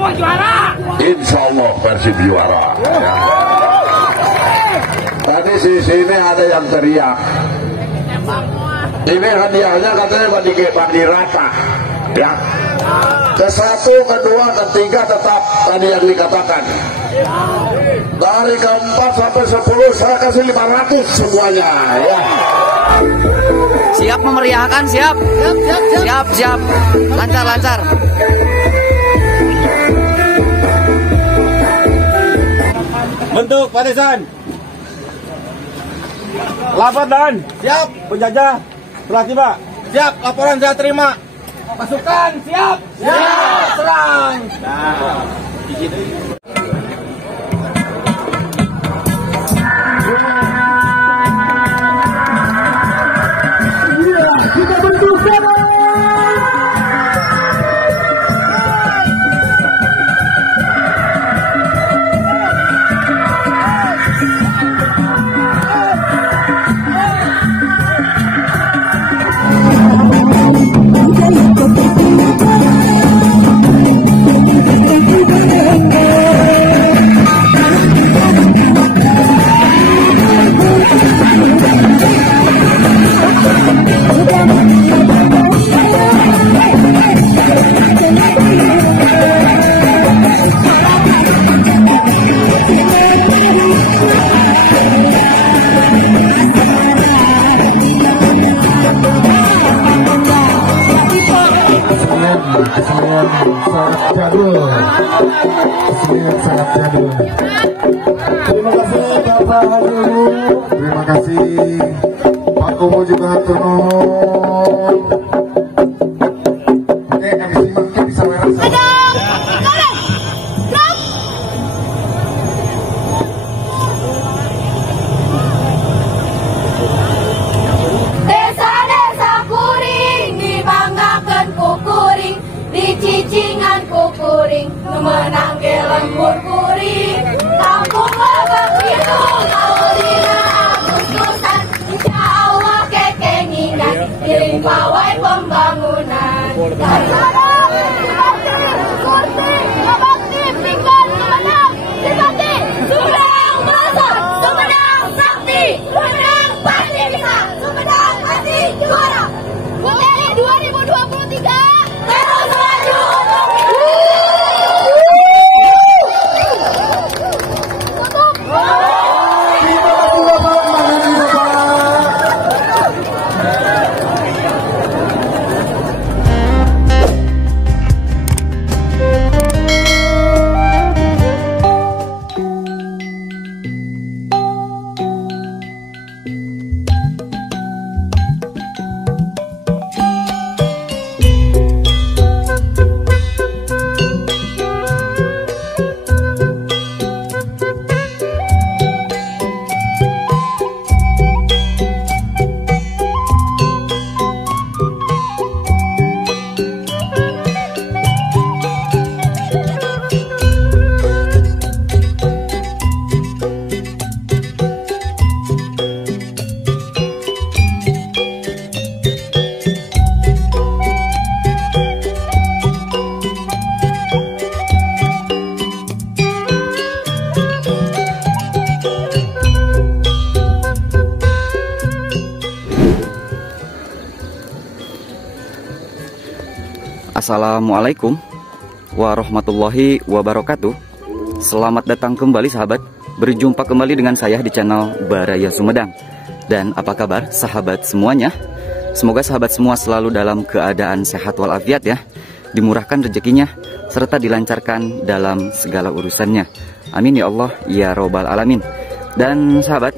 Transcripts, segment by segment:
semua juara. Insya Allah Persib juara. Ya. Tadi di sini ada yang teriak. Ini hadiahnya katanya bagi rata. Ya. Ke-1, ke-2, ke-3 tetap tadi yang dikatakan. Dari ke-4 sampai 10 saya kasih 500 semuanya. Ya. Siap memeriahkan, siap. Siap. Lancar. Bentuk barisan. Lapor dan siap. Penjajah telah tiba. Siap, laporan saya terima. Pasukan siap. Serang. Nah, di situ. Kita bentuk sama. Sangat jadul. Terima kasih Bapak Hajiru. Terima kasih Pak Komo juga hatur nuhun. Oke, MC mungkin bisa merasa. Desa-desa kuring dibanggakan kukuring, di cicingan kukuring menang ke lembur kuring. Kampung Lebak itu Maulina Agustusan, insya Allah kekengingan dilimpah wae pembangunan. Kursi, Bakti, Pinggan, Sumedang, Sipati, Sumedang Merasa, Sumedang Sakti, Sumedang pasti bisa, Sumedang pasti juara. Putri 2023 terus maju. Assalamualaikum warahmatullahi wabarakatuh. Selamat datang kembali sahabat. Berjumpa kembali dengan saya di channel Baraya Sumedang. Dan apa kabar sahabat semuanya? Semoga sahabat semua selalu dalam keadaan sehat walafiat ya, dimurahkan rezekinya serta dilancarkan dalam segala urusannya. Amin ya Allah ya robbal alamin. Dan sahabat,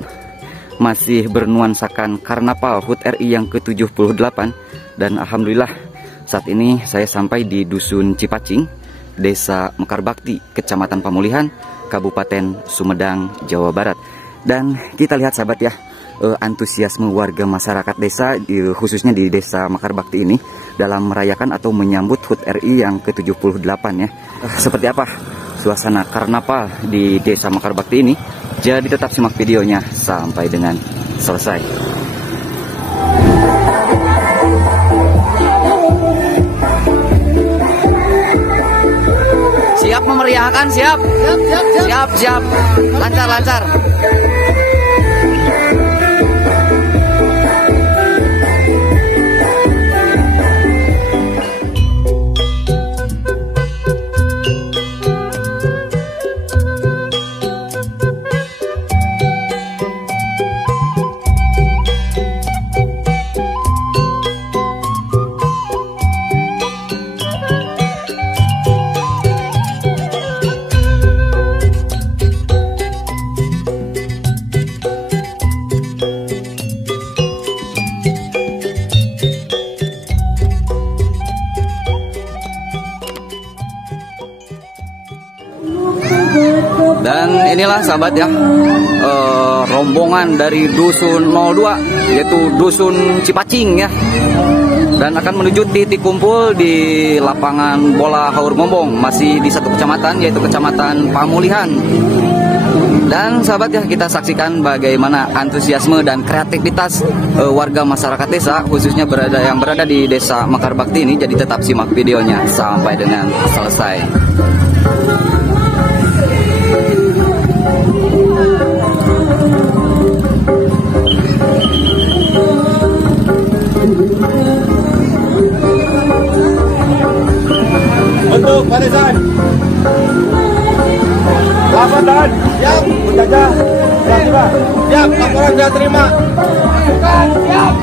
masih bernuansakan Karnaval HUT RI yang ke-78. Dan alhamdulillah saat ini saya sampai di Dusun Cipacing, Desa Mekar Bakti, Kecamatan Pamulihan, Kabupaten Sumedang, Jawa Barat. Dan kita lihat sahabat ya, antusiasme warga masyarakat desa, khususnya di Desa Mekar Bakti ini, dalam merayakan atau menyambut HUT RI yang ke-78 ya. Seperti apa suasana karnaval di Desa Mekar Bakti ini? Jadi tetap simak videonya sampai dengan selesai. Siap memeriahkan, siap. Siap. Lancar. Dan inilah sahabat ya, rombongan dari Dusun 02, yaitu Dusun Cipacing ya, dan akan menuju titik kumpul di lapangan bola Haur Mombong, masih di satu kecamatan, yaitu Kecamatan Pamulihan. Dan sahabat ya, kita saksikan bagaimana antusiasme dan kreativitas warga masyarakat desa, khususnya yang berada di Desa Mekar Bakti ini. Jadi tetap simak videonya sampai dengan selesai. Untuk barisan. Laporan. Siap. Penjajah. Siap, tiba. Siap. Laporan saya terima. Pasukan. Siap.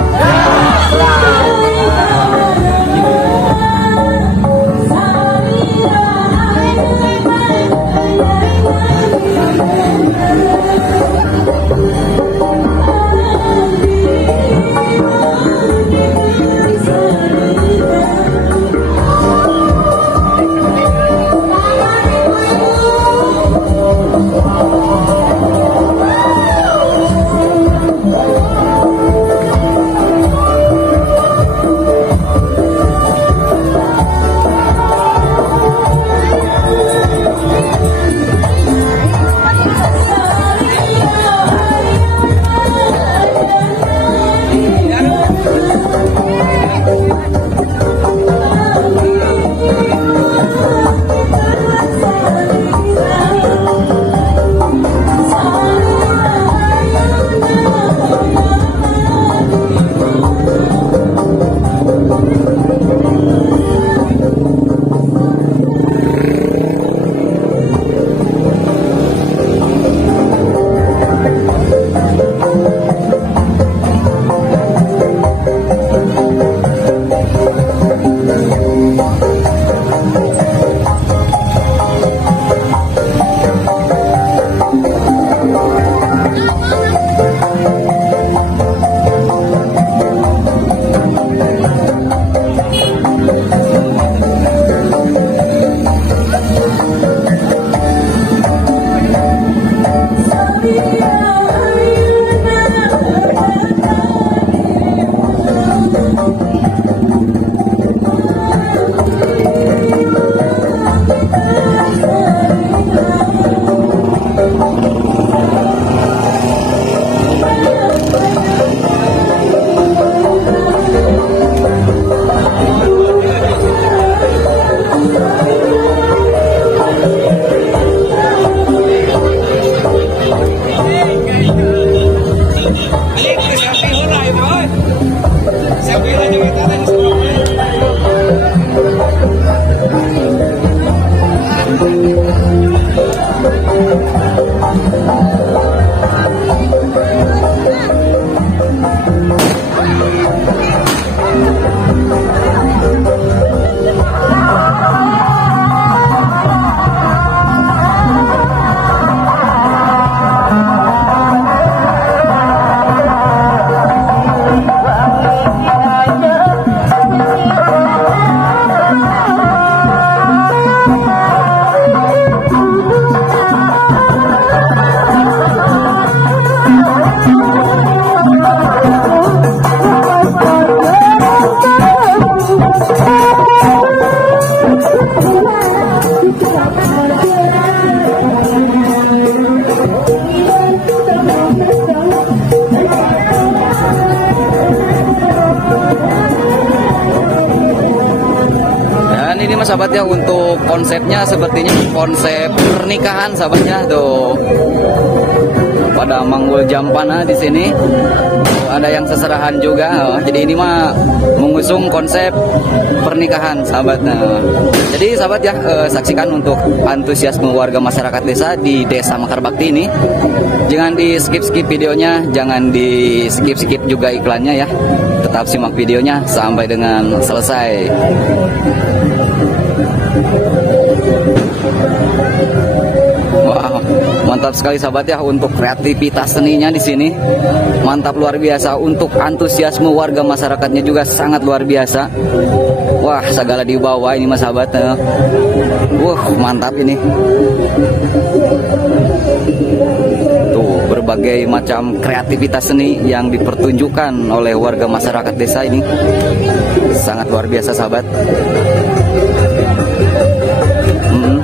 sahabat ya, untuk konsepnya sepertinya konsep pernikahan sahabatnya tuh. Pada manggul jampana di sini. Ada yang seserahan juga. Jadi ini mah mengusung konsep pernikahan sahabat. Jadi sahabat ya, saksikan untuk antusiasme warga masyarakat desa di Desa Mekar Bakti ini. Jangan di skip videonya, jangan di skip juga iklannya ya. Tetap simak videonya sampai dengan selesai. Wow, mantap sekali sahabat ya untuk kreativitas seninya di sini. Mantap luar biasa, untuk antusiasme warga masyarakatnya juga sangat luar biasa. Wah, segala di bawah ini mas sahabat. Wah, mantap ini. Tuh, berbagai macam kreativitas seni yang dipertunjukkan oleh warga masyarakat desa ini. Sangat luar biasa sahabat.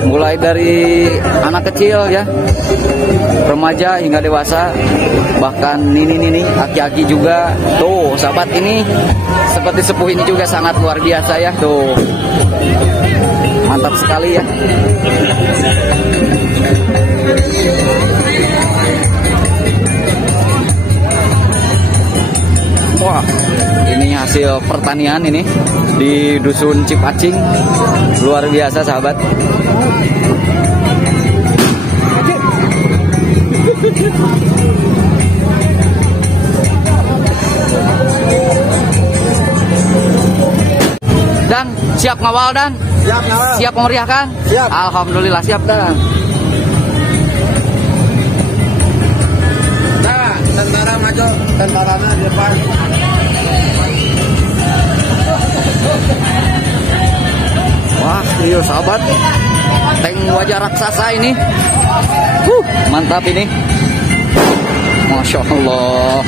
Mulai dari anak kecil ya, remaja hingga dewasa, bahkan nini aki-aki juga. Tuh sahabat, ini seperti sepuh ini juga sangat luar biasa ya. Tuh mantap sekali ya. Wah, ini hasil pertanian ini di Dusun Cipacing, luar biasa sahabat. Dan siap ngawal dan siap memeriahkan. Siap. Alhamdulillah siap dan. Nah, tentara maju, tentaranya di depan. Wah, iya sahabat, tank wajah raksasa ini. Mantap ini. Masya Allah.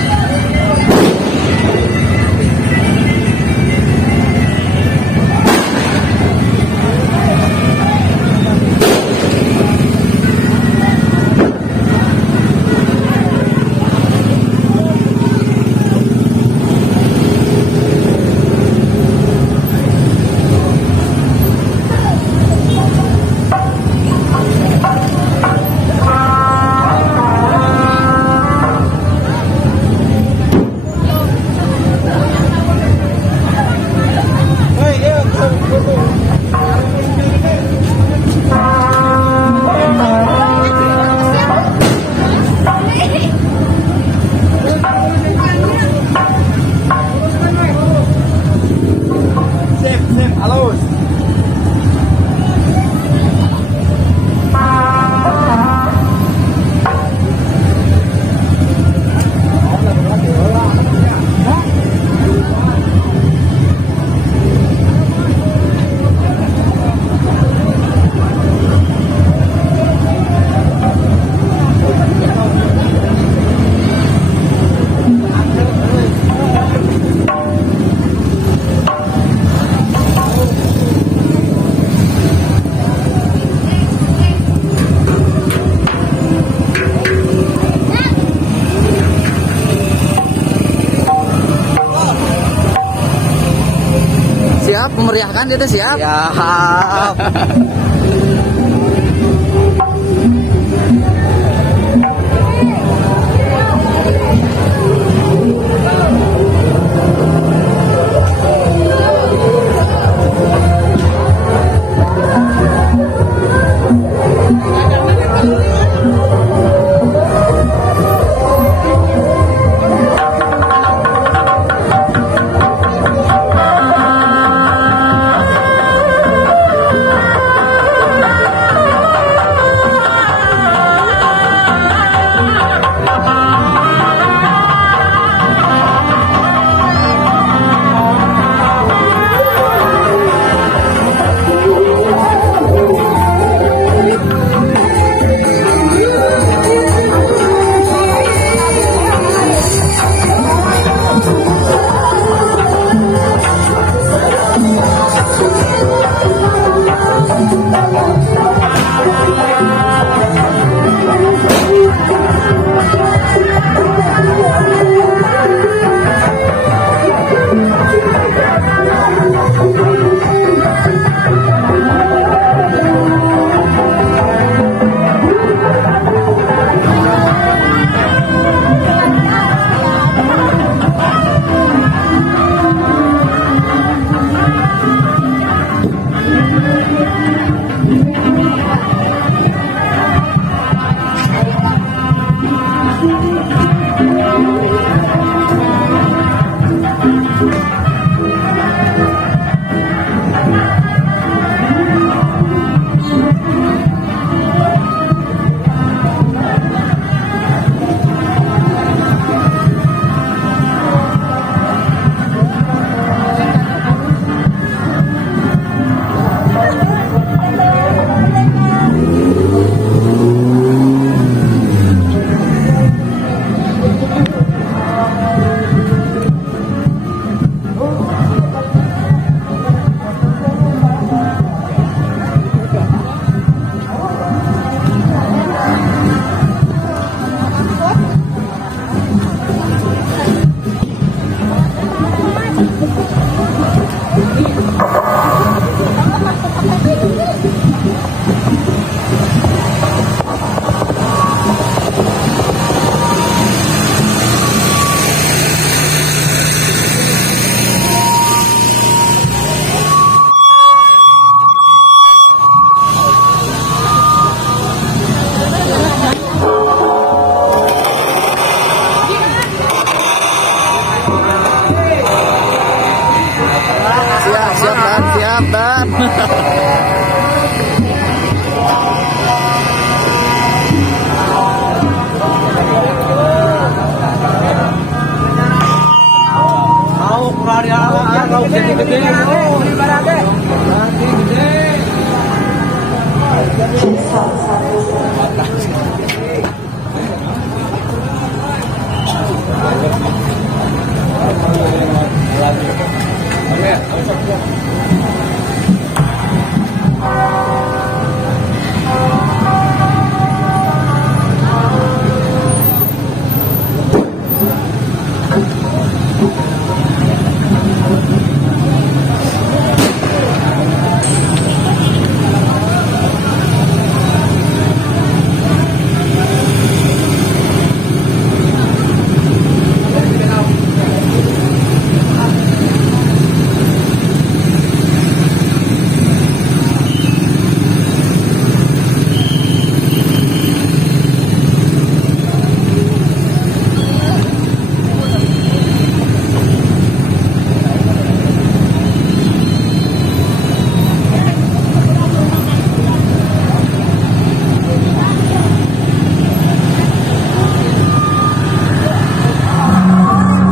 Siap memeriahkan dia tuh, siap. Siap.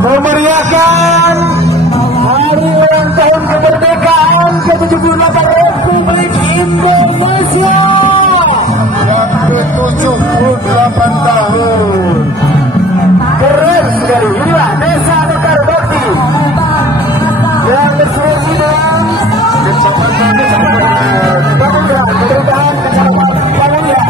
Memeriahkan hari ulang tahun kemerdekaan ke-78 Republik Indonesia yang ke-78 tahun. Keren sekali. Inilah Desa Mekar Bakti yang berfungsi dengan Kecamatan Pemerintahan Kecamatan Palangya.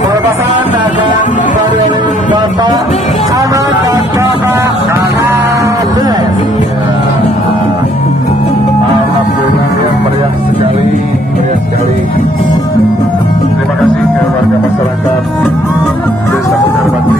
Pelepasan akan dari Bapak Ahmad dan Bapak Kanades. Alhamdulillah yang meriah sekali, meriah sekali. Terima kasih ke warga masyarakat Desa Putar Bakti.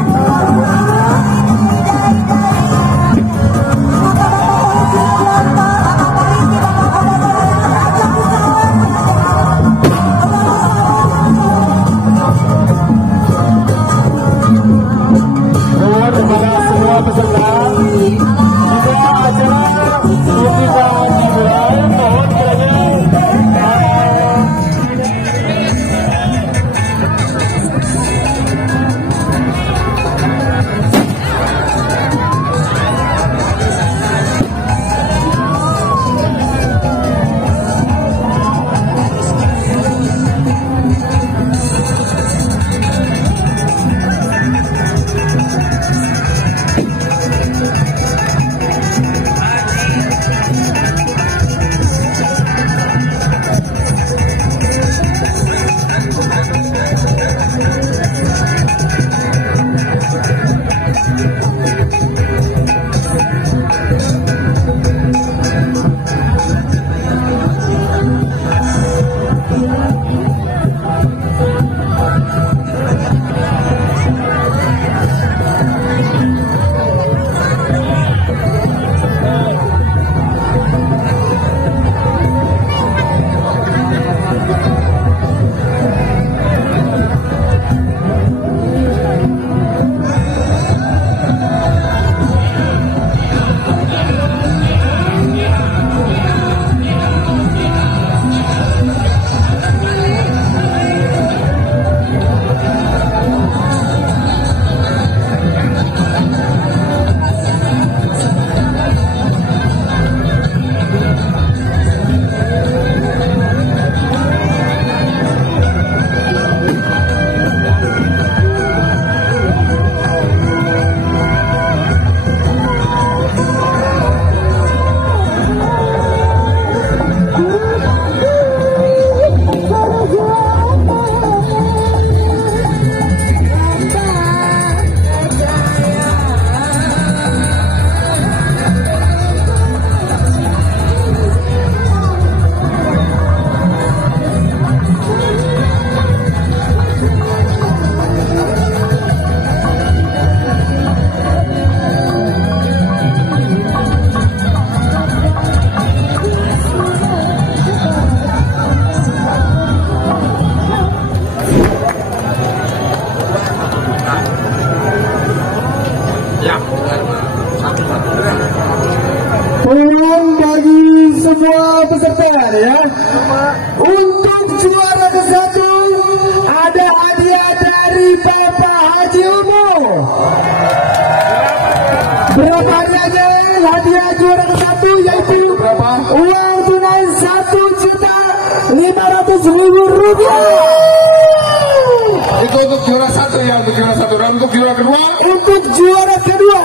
Peluang bagi semua peserta ya. Untuk juara ke-1 ada hadiah dari Bapak Haji Umo. Berapa hadiahnya? Hadiah juara ke-1 yaitu uang tunai Rp1.500.000. Itu untuk juara 1 ya, untuk juara 1. Dan untuk juara kedua, Untuk juara kedua,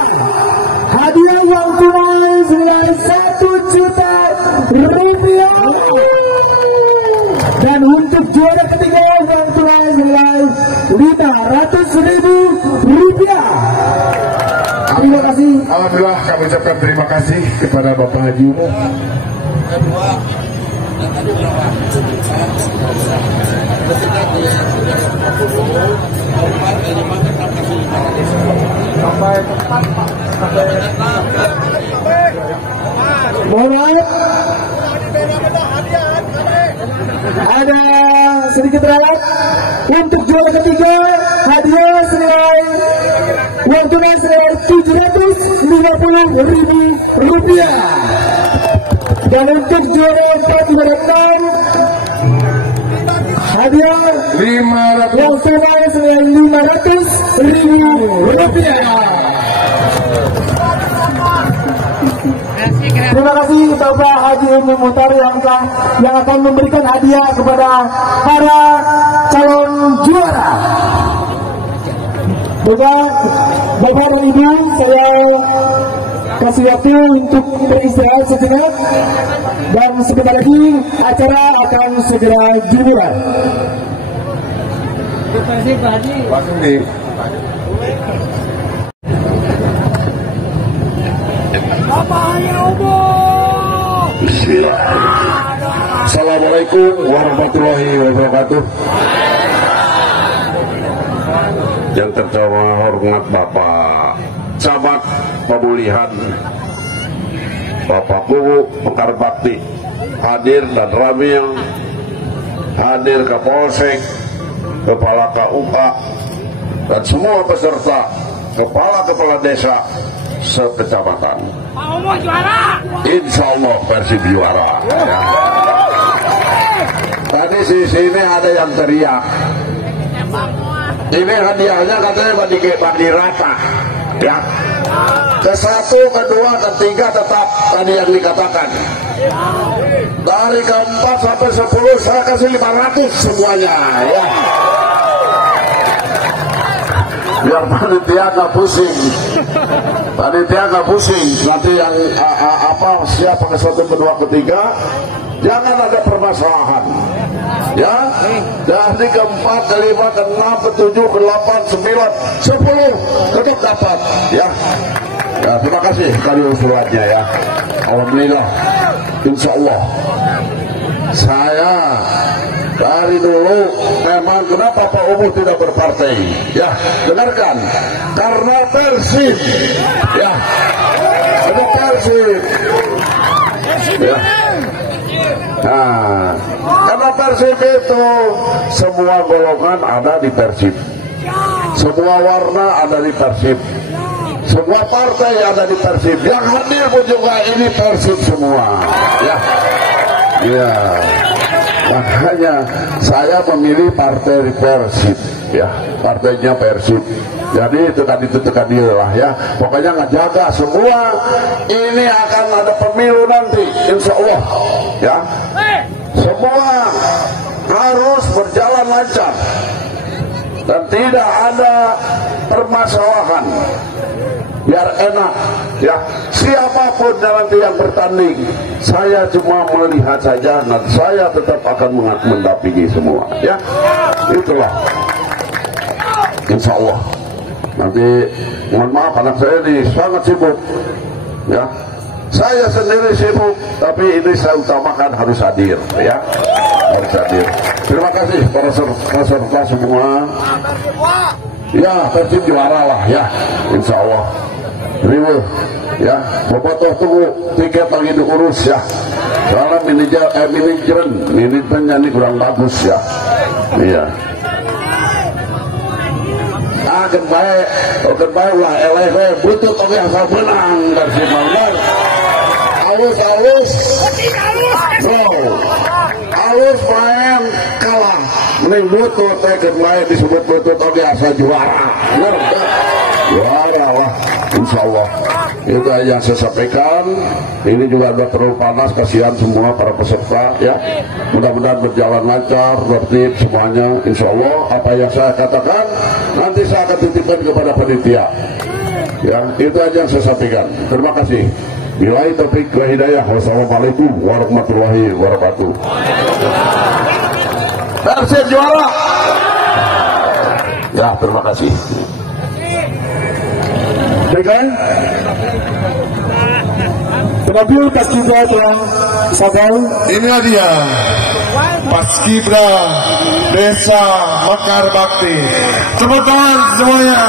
hadiah uang tunai senilai Rp1.000.000. Dan untuk juara ketiga, uang tunai senilai Rp500.000. Terima kasih. alhamdulillah kami ucapkan terima kasih kepada Bapak Haji Umo. Mohon maaf, ada sedikit ralat. Untuk juara ketiga, hadiah senilai uang tunai senilai Rp750.000. Dan untuk juara 4 juara 6, hadiah 500. uang tunai senilai Rp500.000. Terima kasih Bapak Haji Ibnu Muhtar yang akan memberikan hadiah kepada para calon juara. Bapak dan Ibu, saya kasih waktu untuk beristirahat sejenak dan sebentar lagi acara akan segera dimulai. Terima kasih Pak Haji. Bismillah. Assalamualaikum warahmatullahi wabarakatuh. Yang terhormat Bapak Camat Pemulihan, Bapak Guru Pekar Bakti hadir, dan Ramil hadir, Kapolsek, Kepala KUA, dan semua peserta, kepala-kepala desa sekecamatan. Insya Allah Persib juara. Ya. Tadi di sini ada yang teriak. Ini hadiahnya katanya bagi rata. Ya. Ke-1, ke-2, ke-3 tetap tadi yang dikatakan. Dari ke-4 sampai 10 saya kasih 500 semuanya. Ya. Biar panitia nggak pusing. Panitia nggak pusing. Nanti yang siapa ke-1, ke-2, ke-3, jangan ada permasalahan. Ya, dari ke-4, ke-5, ke-6, ke-7, ke-8, 9, 10 tetap dapat. Ya, ya, terima kasih kali usulannya ya. Alhamdulillah, insya Allah. Saya dari dulu memang kenapa Pak Umum tidak berpartai? Ya, dengarkan, karena Persib. Ya, ada Persib. Ya. Nah, karena Persib itu semua golongan ada di Persib, semua warna ada di Persib, semua partai ada di Persib. Yang hadir pun juga ini Persib semua. Ya, ya. Makanya saya memilih partai Persib. Ya, partainya Persib. Jadi itu tekan dia lah ya. Pokoknya ngejaga semua. Ini akan ada pemilu nanti, insya Allah. Ya, semua harus berjalan lancar dan tidak ada permasalahan. Biar enak. Ya, siapapun nanti yang bertanding, saya cuma melihat saja dan saya tetap akan mendampingi semua. Ya, itulah. Insya Allah. Nanti mohon maaf anak saya ini sangat sibuk. Ya, saya sendiri sibuk, tapi ini saya utamakan harus hadir. Ya, harus hadir. Terima kasih para peserta semua. Ya, Persib juara lah ya, insya Allah. Terima. Ya, Bapak tunggu tiket lagi diurus ya. Karena manajemennya ini kurang bagus ya. Iya. Akan baik lah eleh butuh toge asal menang Persib Malbar. Alus alus main kalah mending butuh teh baik disebut butuh toge asal juara. Juara lah, insya Allah. Itu yang saya sampaikan. Ini juga sudah terlalu panas, kasihan semua para peserta ya. Mudah-mudahan berjalan lancar, tertib semuanya, insya Allah. Apa yang saya katakan nanti saya akan titipkan kepada panitia. Ya, itu aja yang saya sampaikan. Terima kasih. Billahi taufiq wal hidayah. Wassalamualaikum warahmatullahi wabarakatuh. Persib juara. Ya, terima kasih. Baiklah, penampil Paskibra telah sadar. Inilah dia Paskibra Desa Mekar Bakti. Tepuk tangan semuanya.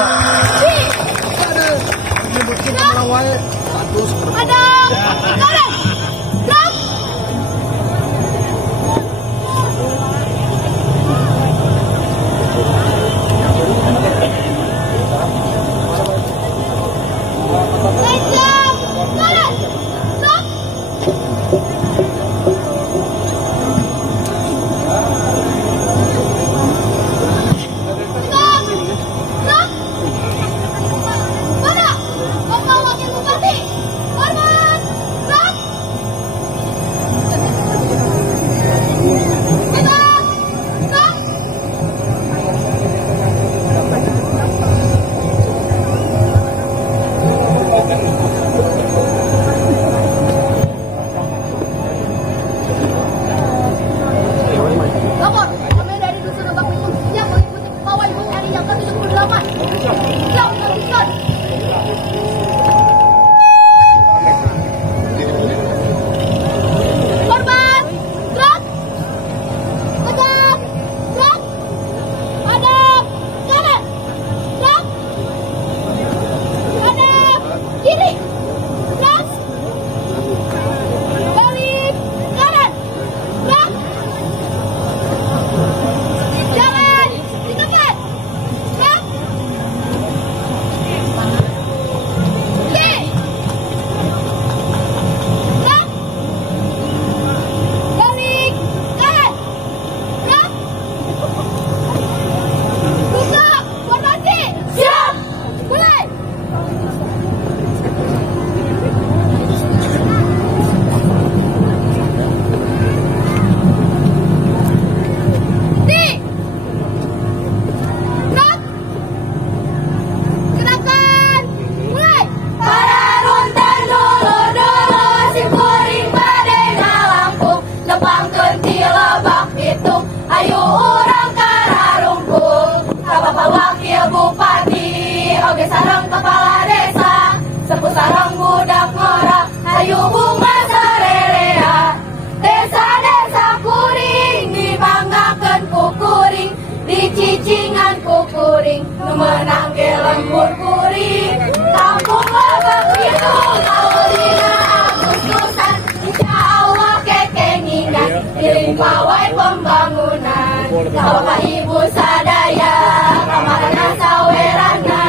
dengan kukuring, menang ke lembur kuring. Kampung Lebak Pitung, Maulina Agustusan, insya Allah kekengingan, dilimpawai pembangunan. Bapak Ibu sadaya, kamarana sawerana,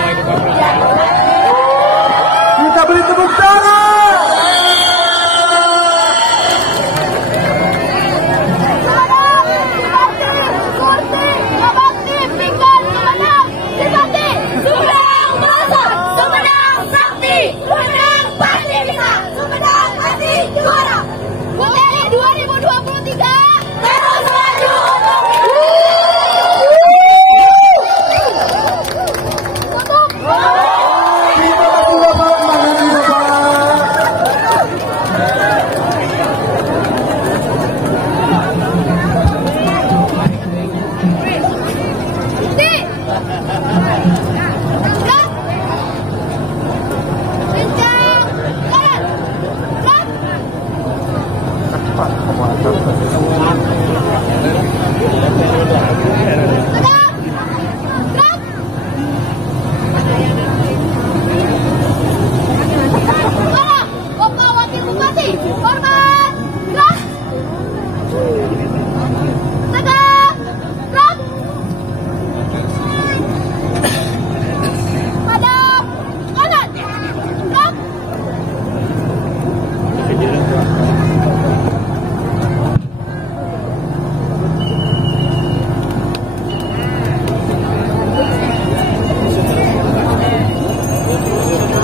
Kita beri tepuk tangan.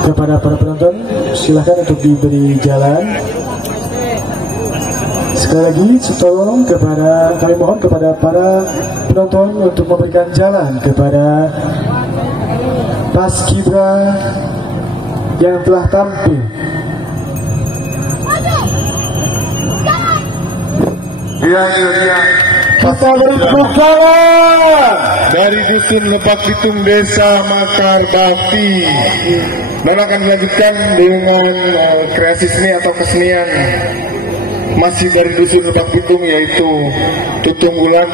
Kepada para penonton, silakan untuk diberi jalan. Sekali lagi, tolong kami mohon kepada para penonton untuk memberikan jalan kepada paskibra yang telah tampil. Iya. Kita beri tepuk tangan. Dari Dusun Lebak Pitung, Desa Makar Bakti. Dan akan dilanjutkan dengan kreasi seni atau kesenian masih dari Dusun Lebak Pitung, yaitu Tutung Bulan.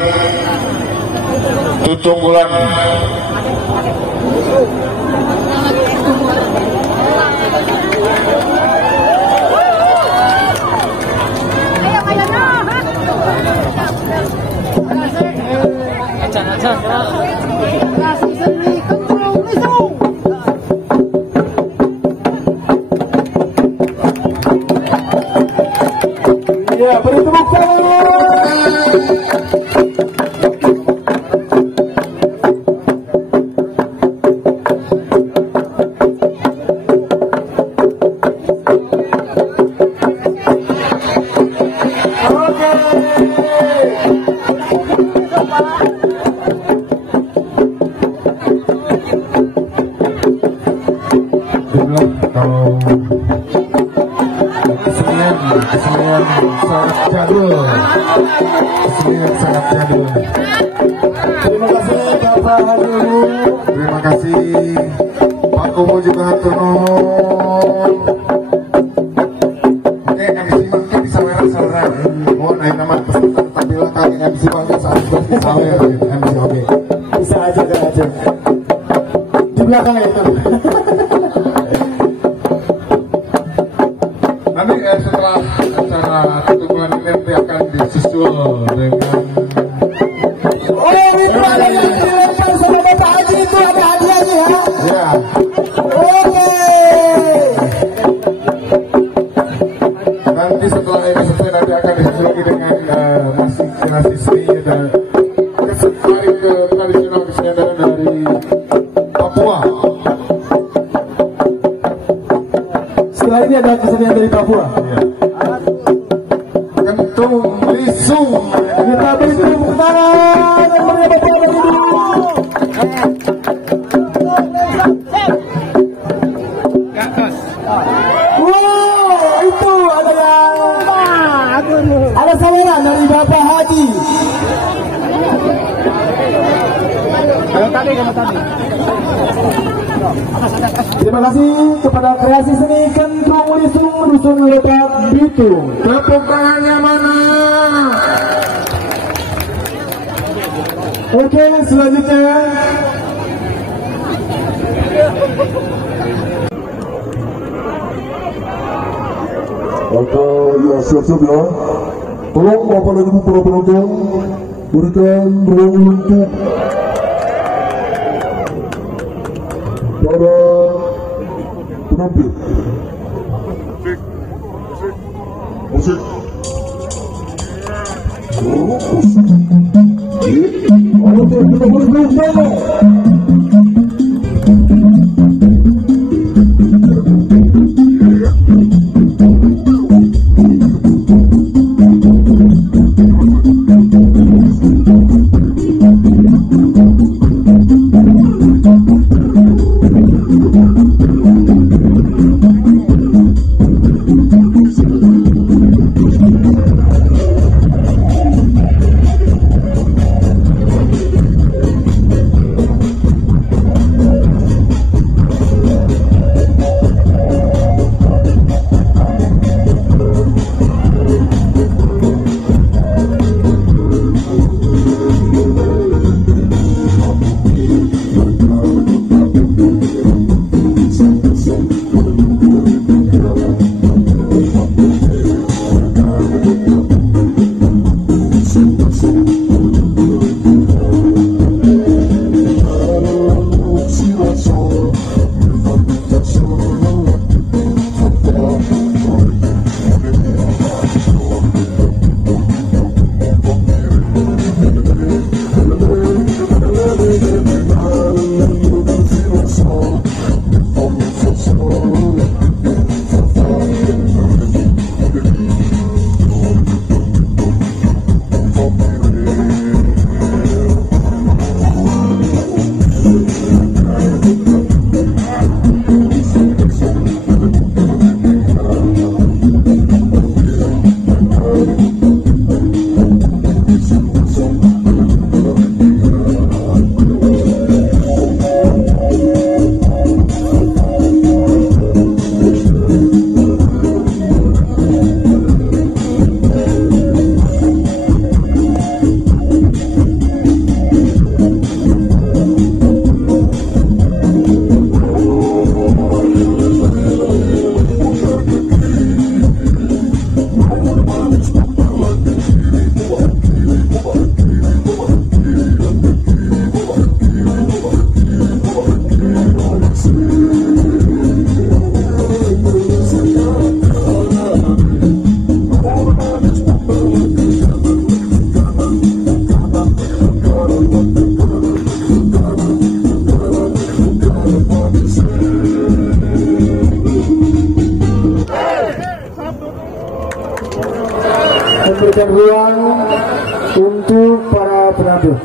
Ya, beri tepuk tangan. Terima kasih Bapak Hadirmu. Terima kasih Pak Kumo juga hatur nuhun. Oke, MC Mangke bisa saweran. Mohon ayo nama peserta tampilan kami MC Mangke saat sawer MC oke. Bisa aja di belakang itu. Nanti setelah acara tutupan ini nanti akan disusul dengan itu ada yang dilempar sama Bapak Haji, itu ada hadiahnya ya. ya. Oke. Nanti setelah ini selesai nanti akan disusul lagi dengan masih kreasi seni dan kembali ke tradisional kesenian dari Papua. Setelah ini ada kesenian dari Papua. Ya. Kentung Lisung. Kita beri tepuk tangan dan beri Bapak Haji. Wow, itu ada saweran dari Bapak Haji. Terima kasih kepada kreasi seni Kentung Lisung Dusun Lebak Pitung. Tepuk tangannya mana? Oke, selanjutnya maka ya siap-siap ya. Tolong Bapak dan Ibu para penonton berikan ruang untuk para penampil. Musik. Ayo kita bersama. Memberikan ruang untuk para penampil.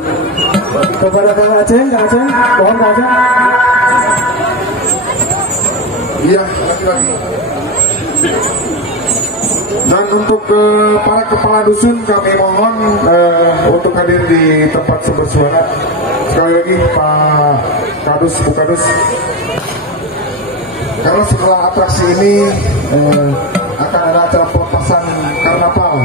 Kepada Kang Aceh, mohon Kang Aceh. Iya, lagi-lagi. Dan untuk para kepala dusun kami mohon untuk hadir di tempat sumber suara. Sekali lagi Pak Kadus, Bu Kadus. Karena setelah atraksi ini akan ada acara pelepasan karnaval.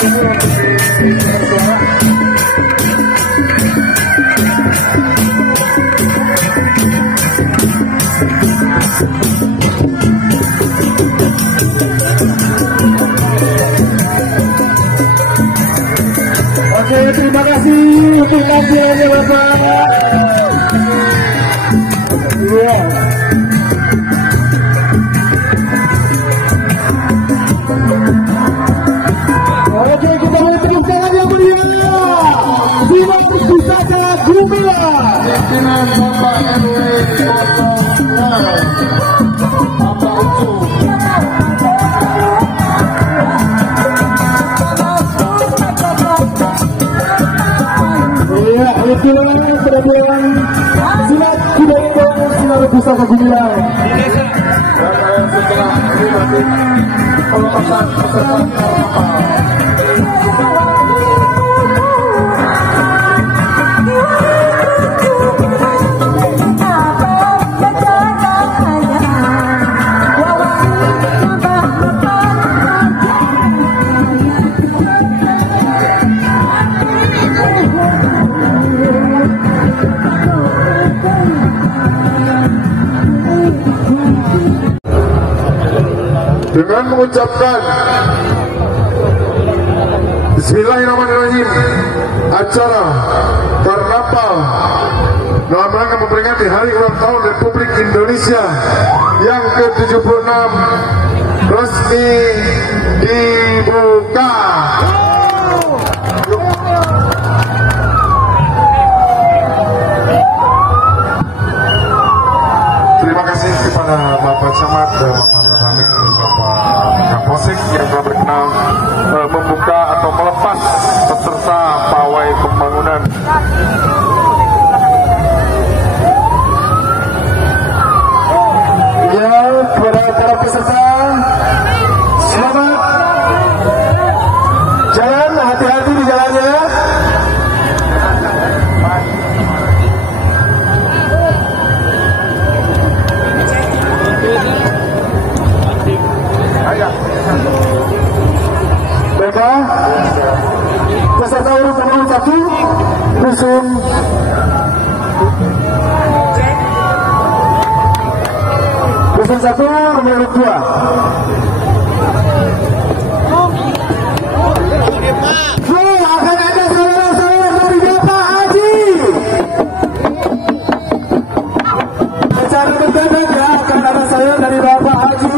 Oke, terima kasih untuk lampiannya Bapak. Iya. Oke, kita mulai tepuk tangan yang mulia. Simak Pusaka Gumilang. Pimpinan Bapak RW 06 Bapak Ucu. Iya, itulah penampilan silat kuda hitam Sinar Pusaka Gumilang. Dan setelah ini nanti pelepasan peserta kapal. Dengan mengucapkan Bismillahirrahmanirrahim, acara Karnaval dalam rangka memperingati Hari Ulang Tahun Republik Indonesia yang ke-76 resmi dibuka. Terima kasih kepada Bapak Camat, Bapak Ramik, dan Bapak Kapolsek yang telah berkenan membuka atau melepas peserta pawai pembangunan. Ya, kepada para peserta, selamat jalan, hati-hati di jalannya. Baiklah, peserta urutan nomor 1, musim musim 1 nomor 2. Akan ada saudara-saudara dari Bapak Haji. Secara mendadak ya, akan ada saya dari Bapak Haji.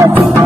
Thank you.